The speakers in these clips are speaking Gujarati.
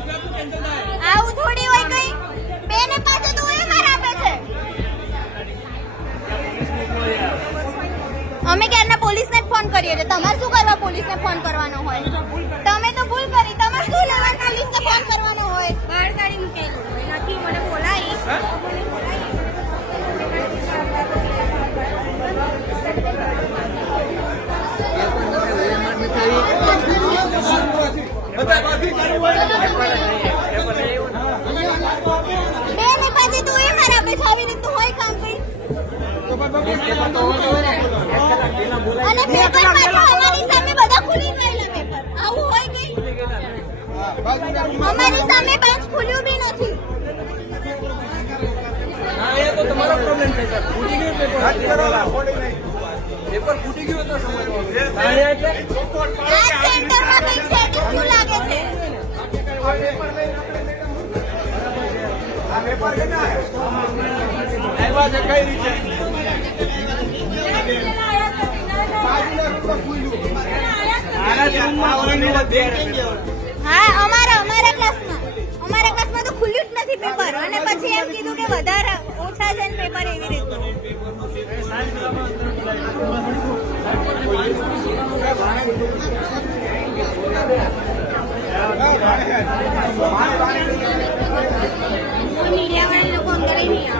આવું થોડી હોય કઈ. બેને પાસે તો એ માર આપે છે. અમે ક્યારના પોલીસને જ ફોન કરીએ છીએ. તમારે શું કરવા પોલીસને ફોન કરવાનો હોય? તમે તો ભૂલ કરી. તમારે શું લેવા પોલીસને ફોન કરવાનો હોય? બહાર કાઢી મૂકેલું નથી મને બોલાવી અને પેપર પાછું અમારી સામે બધા ખુલી ગયેલા પેપર આવું હોય કે અમારી સામે બેંચ ખુલ્યું બી નથી. હા એ તો તમારો પ્રોબ્લેમ છે ફૂટી ગયું પેપર પેપર ફૂટી ગયું તો સમજવાનું લાગે છે? આવ્યા કઈ રીતે? હા અમારા અમારા ક્લાસમાં અમારા ક્લાસમાં તો ખુલ્યું જ નથી પેપર અને પછી એમ કીધું કે વધારે ઓછા છે ને પેપર એવી રીતનું મીડિયાવાળા લોકો અંદર નહીં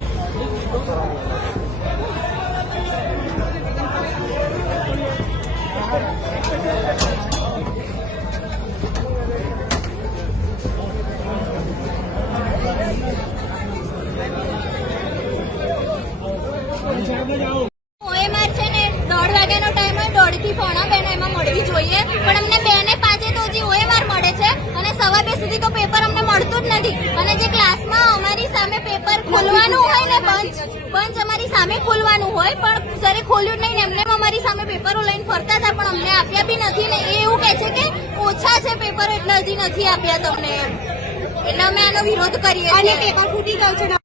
વાગ્યાનો ટાઈમ હોય દોઢથી પોણા બે એમાં મળવી જોઈએ. પણ અમને બે ને પાંચે તો હજી ઓએમઆર મળે છે. અને સવા બે સુધી તો પેપર અમને મળતું જ નથી. અને જે ક્લાસમાં અમારી સામે પેપર ખોલવાનું હોય ને બંચ બંચ અમારી સામે ખોલવાનું હોય પણ સરે ખોલ્યું નહીં ને એમને અમારી સામે પેપરો લઈને ફરતા હતા પણ અમને આપ્યા બી નથી ને એ એવું કહે છે કે ઓછા છે પેપર એટલે હજી નથી આપ્યા તમને એમ. એટલે અમે આનો વિરોધ કરીએ અને પેપર ફૂટી ગયું છે.